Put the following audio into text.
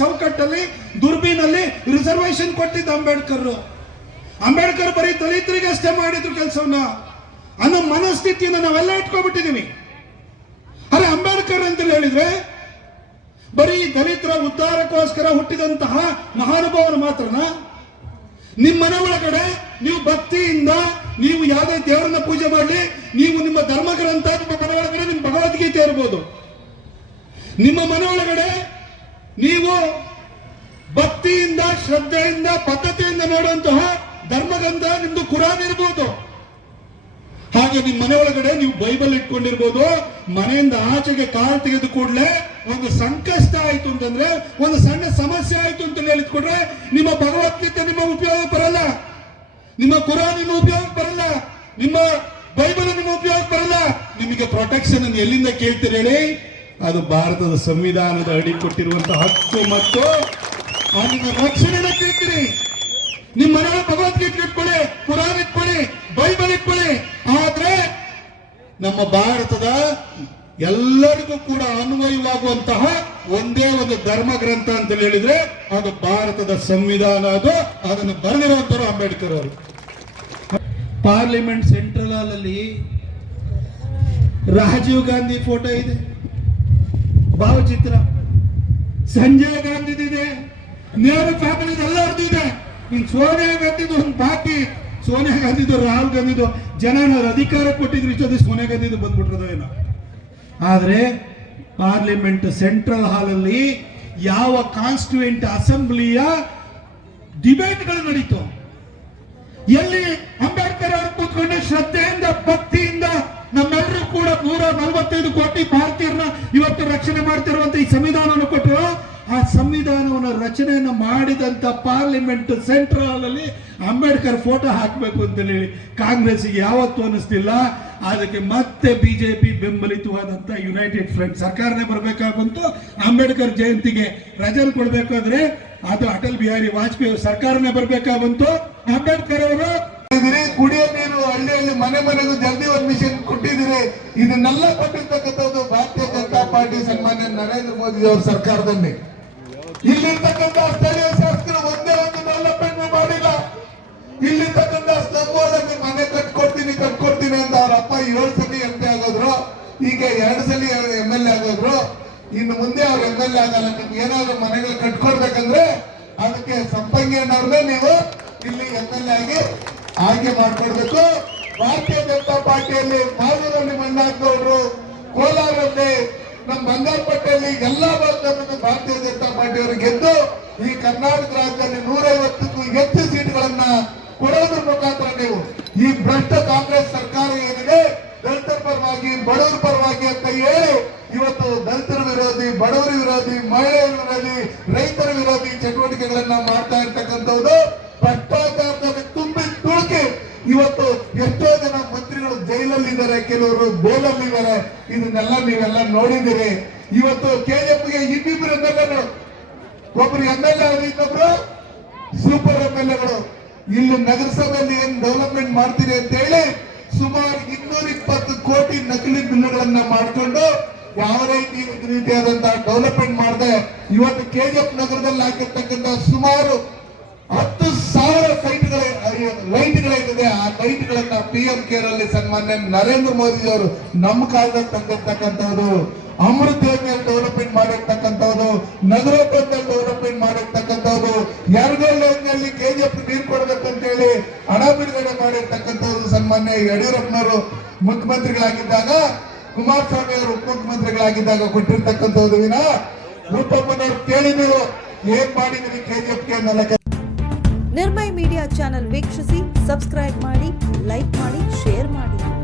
ಚೌಕಟ್ಟಲ್ಲಿ ದುರ್ಬೀನಲ್ಲಿ reservation ಕೊಟ್ಟಿದ್ದ ಅಂಬೇಡ್ಕರ್ ಬರೀ ದಲಿತರಿಗೆ ಅಷ್ಟೇ ಮಾಡಿದ್ರು ಕೆಲಸವನ್ನ ಅನ್ನೋ ಮನಸ್ಥಿತಿಯನ್ನು ನಾವೆಲ್ಲ ಇಟ್ಕೊಬಿಟ್ಟಿದೀವಿ. ಅರೆ ಅಂಬೇಡ್ಕರ್ ಅಂತ ಹೇಳಿದ್ರೆ ಬರೀ ದಲಿತರ ಉದ್ಧಾರಕ್ಕೋಸ್ಕರ ಹುಟ್ಟಿದಂತಹ ಮಹಾನುಭಾವರು ಮಾತ್ರನ? ನಿಮ್ಮ ಮನೆ ಒಳಗಡೆ ನೀವು ಭಕ್ತಿಯಿಂದ ನೀವು ಯಾವುದೇ ದೇವರನ್ನ ಪೂಜೆ ಮಾಡಲಿ, ನೀವು ನಿಮ್ಮ ಧರ್ಮ ಗ್ರಂಥ ನಿಮ್ಮ ಮನೆ ಒಳಗಡೆ ನಿಮ್ಮ ಭಗವದ್ಗೀತೆ ಇರ್ಬೋದು. ನಿಮ್ಮ ಮನೆ ಒಳಗಡೆ ನೀವು ಭಕ್ತಿಯಿಂದ ಶ್ರದ್ಧೆಯಿಂದ ಬದ್ಧತೆಯಿಂದ ನೋಡುವಂತಹ ಧರ್ಮಗ್ರಂಥ ನಿಮ್ದು ಕುರಾನ್ ಇರ್ಬೋದು. ಹಾಗೆ ನಿಮ್ಮ ಮನೆ ಒಳಗಡೆ ನೀವು ಬೈಬಲ್ ಇಟ್ಕೊಂಡಿರ್ಬೋದು. ಮನೆಯಿಂದ ಆಚೆಗೆ ಕಾಲು ತೆಗೆದು ಕೂಡಲೇ ಒಂದು ಸಂಕಷ್ಟ ಆಯ್ತು ಅಂತಂದ್ರೆ, ಒಂದು ಸಣ್ಣ ಸಮಸ್ಯೆ ಆಯ್ತು ಅಂತ ಹೇಳಿದ್ಕೊಟ್ರೆ ನಿಮ್ಮ ಭಗವದ್ಗೀತೆ ನಿಮ್ಮ ಉಪಯೋಗ ಬರಲ್ಲ, ನಿಮ್ಮ ಕುರಾನ್ ನಿಮ್ಮ ಉಪಯೋಗ ಬರಲ್ಲ, ನಿಮ್ಮ ಬೈಬಲ್ ನಿಮ್ಮ ಉಪಯೋಗ ಬರಲ್ಲ. ನಿಮಗೆ ಪ್ರೊಟೆಕ್ಷನ್ ಅನ್ನು ಎಲ್ಲಿಂದ ಕೇಳ್ತೀರಿ ಹೇಳಿ? ಅದು ಭಾರತದ ಸಂವಿಧಾನದ ಅಡಿ ಕೊಟ್ಟಿರುವಂತಹ ಹಕ್ಕು ಮತ್ತು ಅದನ್ನ ರಕ್ಷಣೆನ ಕೇಳ್ತೀರಿ. ನಿಮ್ಮ ಮನೆಯ ಭಗವದ್ಗೀತೆ ಇಟ್ಕೊಳ್ಳಿ, ಕುರಾನ್ ಇಟ್ಕೊಳ್ಳಿ, ಬೈಬಲ್ ಇಟ್ಕೊಳ್ಳಿ. ಆದ್ರೆ ನಮ್ಮ ಭಾರತದ ಎಲ್ಲರಿಗೂ ಕೂಡ ಅನ್ವಯವಾಗುವಂತಹ ಒಂದೇ ಒಂದು ಧರ್ಮ ಗ್ರಂಥ ಅಂತ ಹೇಳಿದ್ರೆ ಅದು ಭಾರತದ ಸಂವಿಧಾನ. ಅದನ್ನು ಬರೆದಿರುವಂತರು ಅಂಬೇಡ್ಕರ್ ಅವರು. ಪಾರ್ಲಿಮೆಂಟ್ ಸೆಂಟ್ರಲ್ ಹಾಲ್ ಅಲ್ಲಿ ರಾಜೀವ್ ಗಾಂಧಿ ಫೋಟೋ ಇದೆ, ಭಾವಚಿತ್ರ. ಸಂಜಯ್ ಗಾಂಧಿದಿದೆ, ನೆಹರು ಫ್ಯಾಮಿಲಿ ಎಲ್ಲರದ್ದು ಇದೆ. ಇನ್ನು ಸೋನಿಯಾ ಗಾಂಧಿದು ಒಂದು ಬಾಕಿ. ಸೋನಿಯಾ ಗಾಂಧಿದು, ರಾಹುಲ್ ಗಾಂಧಿದು ಜನ ಅಧಿಕಾರ ಕೊಟ್ಟಿದ್ರು, ಇಷ್ಟೊಂದು ಸೋನಿಯಾ ಗಾಂಧಿದು ಬಂದ್ಬಿಟ್ರದೋ ಏನೋ. ಆದ್ರೆ ಪಾರ್ಲಿಮೆಂಟ್ ಸೆಂಟ್ರಲ್ ಹಾಲ್ ಅಲ್ಲಿ ಯಾವ ಕಾನ್ಸ್ಟಿಟ್ಯೂಯೆಂಟ್ ಅಸೆಂಬ್ಲಿಯ ಡಿಬೇಟ್ಗಳು ನಡೀತು, ಎಲ್ಲಿ ಅಂಬೇಡ್ಕರ್ ಅವರು ಕೂತ್ಕೊಂಡು ಶ್ರದ್ಧೆಯಿಂದ ಭಕ್ತಿಯಿಂದ ನಮ್ಮೆಲ್ಲರೂ ಕೂಡ 145 ಕೋಟಿ ಭಾರತೀಯರನ್ನ ಇವತ್ತು ರಕ್ಷಣೆ ಮಾಡ್ತಿರುವಂತ ಈ ಸಂವಿಧಾನವನ್ನು ಕೊಟ್ಟರು. ಆ ಸಂವಿಧಾನವನ್ನು ರಚನೆಯನ್ನು ಮಾಡಿದಂತ ಪಾರ್ಲಿಮೆಂಟ್ ಸೆಂಟ್ರಲ್ ಹಾಲ್ ಅಲ್ಲಿ ಅಂಬೇಡ್ಕರ್ ಫೋಟೋ ಹಾಕಬೇಕು ಅಂತ ಹೇಳಿ ಕಾಂಗ್ರೆಸ್ಗೆ ಯಾವತ್ತೂ ಅನಿಸ್ತಿಲ್ಲ. ಅದಕ್ಕೆ ಮತ್ತೆ ಬಿಜೆಪಿ ಬೆಂಬಲಿತವಾದಂತ ಯುನೈಟೆಡ್ ಫ್ರಂಟ್ ಸರ್ಕಾರನೇ ಬರಬೇಕಾಗುಂಟು. ಅಂಬೇಡ್ಕರ್ ಜಯಂತಿಗೆ ರಜೆ ಕೊಡಬೇಕಾದ್ರೆ ಅದು ಅಟಲ್ ಬಿಹಾರಿ ವಾಜಪೇಯಿ ಸರ್ಕಾರನೇ ಬರಬೇಕಾಗುಂಟು. ಅಂಬೇಡ್ಕರ್ ಅವರು ಕುಡಿಯೋ ನೀರು ಹಳ್ಳಿಯಲ್ಲಿ ಮನೆ ಮನೆಗೂ ಜಲ್ದಿ ಒಂದು ಮಿಷನ್ ಕೊಟ್ಟಿದ್ದೀರಿ. ಇದನ್ನೆಲ್ಲ ಕೊಟ್ಟಿರ್ತಕ್ಕಂಥದ್ದು ಭಾರತೀಯ ಜನತಾ ಪಾರ್ಟಿ ಸನ್ಮಾನ್ಯ ನರೇಂದ್ರ ಮೋದಿ ಅವರ ಸರ್ಕಾರದಲ್ಲಿ. ಇಲ್ಲಿರ್ತಕ್ಕಂಥ ಸ್ಥಳೀಯ ಶಾಸಕರು ಒಂದೇ ಒಂದು ಡೆವಲಪ್ಮೆಂಟ್ ಮಾಡಿಲ್ಲ. ಇಲ್ಲಿರ್ತಕ್ಕಂಥ ಸ್ತಂಭದಲ್ಲಿ ಮನೆ ಕಟ್ಕೊಡ್ತೀನಿ ಅಂತ ಅವ್ರ ಅಪ್ಪ 7 ಸಲ MP ಆಗೋದ್ರು, ಈಗ 2 ಸಲ MLA ಆಗೋದ್ರು. ಇನ್ನು ಮುಂದೆ ಅವ್ರು MLA ಆಗಲ್ಲ. ನಿಮ್ಗೆ ಏನಾದ್ರು ಮನೆಗಳು ಕಟ್ಕೊಡ್ಬೇಕಂದ್ರೆ ಅದಕ್ಕೆ ಸಂಪಂಗಿ ಅನ್ನೋರ್ನೇ ನೀವು ಇಲ್ಲಿ MLA ಆಗಿ ಆಯ್ಕೆ ಮಾಡ್ಕೊಡ್ಬೇಕು. ಭಾರತೀಯ ಜನತಾ ಪಾರ್ಟಿಯಲ್ಲಿ ಮಾಲೂರಲ್ಲಿ ಮಣ್ಣಾಕ್ತವ್ರು, ಕೋಲಾರಲ್ಲಿ ನಮ್ಮ ಬಂಗಾರಪೇಟೆಯಲ್ಲಿ ಎಲ್ಲಾ ಭಾಗದಲ್ಲೂ ಭಾರತೀಯ ಜನತಾ ಪಾರ್ಟಿಯವರು ಗೆದ್ದು ಈ ಕರ್ನಾಟಕ ರಾಜ್ಯದಲ್ಲಿ 150ಕ್ಕೂ ಹೆಚ್ಚು ಸೀಟ್ಗಳನ್ನ ಕೊಡೋದ್ರ ಮುಖಾಂತರ ನೀವು ಈ ಭ್ರಷ್ಟ ಕಾಂಗ್ರೆಸ್ ಸರ್ಕಾರ ಏನಿದೆ ದಲಿತರ ಪರವಾಗಿ ಬಡವರ ಪರವಾಗಿ ಅಂತ ಹೇಳಿ ಇವತ್ತು ದಲಿತರ ವಿರೋಧಿ, ಬಡವರ ವಿರೋಧಿ, ಮಹಿಳೆಯರ ವಿರೋಧಿ, ರೈತರ ವಿರೋಧಿ ಚಟುವಟಿಕೆಗಳನ್ನ ಮಾಡ್ತಾ ಇರ್ತಕ್ಕಂಥದ್ದು ಭ್ರಷ್ಟಾಚಾರದಲ್ಲಿ ತುಂಬಿ ತುಳುಕಿ ಇವತ್ತು ಎಷ್ಟೋ ಜನ ಮಂತ್ರಿಗಳು ಜೈಲಲ್ಲಿ ಇದ್ದಾರೆ, ಕೆಲವರು ಬೇಲಲ್ಲಿ ಇದ್ದಾರೆ. ಇದನ್ನೆಲ್ಲ ನೀವೆಲ್ಲ ನೋಡಿದಿರಿ. ಇವತ್ತು KJPಗೆ ಇನ್ನಿಬ್ಬರು MLAಗಳು, ಒಬ್ರು MLA, ಇನ್ನೊಬ್ರು ಸೂಪರ್ MLAಗಳು. ಇಲ್ಲಿ ನಗರಸಭೆಯಲ್ಲಿ ಏನ್ ಡೆವಲಪ್ಮೆಂಟ್ ಮಾಡ್ತೀರಿ ಅಂತ ಹೇಳಿ ಸುಮಾರು 220 ಕೋಟಿ ನಕಲಿ ಬಿಲ್ಗಳನ್ನ ಮಾಡಿಕೊಂಡು ಯಾವ ರೀತಿಯಾದಂತಹ ಡೆವಲಪ್ಮೆಂಟ್ ಮಾಡದೆ ಇವತ್ತು KGF ನಗರದಲ್ಲಿ ಹಾಕಿರ್ತಕ್ಕಂಥ ಸುಮಾರು 10,000 ಲೈಟ್ಗಳಿದೆ. ಆ ಲೈಟ್ಗಳನ್ನ PM ಕೇರ್ ಅಲ್ಲಿ ಸನ್ಮಾನ್ಯ ನರೇಂದ್ರ ಮೋದಿ ಅವರು ನಮ್ಮ ಕಾಲದಲ್ಲಿ ತಂದಿರ್ತಕ್ಕಂಥದ್ದು. ಅಮೃತ ಯೋಜನೆಯಲ್ಲಿ ಡೆವಲಪ್ಮೆಂಟ್ ಮಾಡಿರ್ತಕ್ಕಂಥದ್ದು, ನಗರೋತ್ಥಾನದಲ್ಲಿ ಡೆವಲಪ್ಮೆಂಟ್ ಮಾಡಿರ್ತಕ್ಕಂಥದ್ದು, ಎರಡನೇ ಯೋಜನೆಯಲ್ಲಿ KGF ನೀರು ಕೊಡಬೇಕಂತ ಹೇಳಿ ಹಣ ಬಿಡುಗಡೆ ಮಾಡಿರ್ತಕ್ಕಂಥದ್ದು ಸನ್ಮಾನ್ಯ ಯಡಿಯೂರಪ್ಪನವರು ಮುಖ್ಯಮಂತ್ರಿಗಳಾಗಿದ್ದಾಗ, ಕುಮಾರಸ್ವಾಮಿ ಅವರು ಉಪಮುಖ್ಯಮಂತ್ರಿಗಳಾಗಿದ್ದಾಗ ಕೊಟ್ಟಿರ್ತಕ್ಕಂಥದ್ದು. ವಿನ ರೂಪಮ್ಮನವ್ರು ಕೇಳಿ ನೀವು ಏನ್ ಮಾಡಿದ್ರಿ KGFಗೆ ಅನ್ನೋಲ್ಲ. ನಿರ್ಮಯ್ ಮೀಡಿಯಾ ಚಾನೆಲ್ ವೀಕ್ಷಿಸಿ, ಸಬ್ಸ್ಕ್ರೈಬ್ ಮಾಡಿ, ಲೈಕ್ ಮಾಡಿ, ಶೇರ್ ಮಾಡಿ.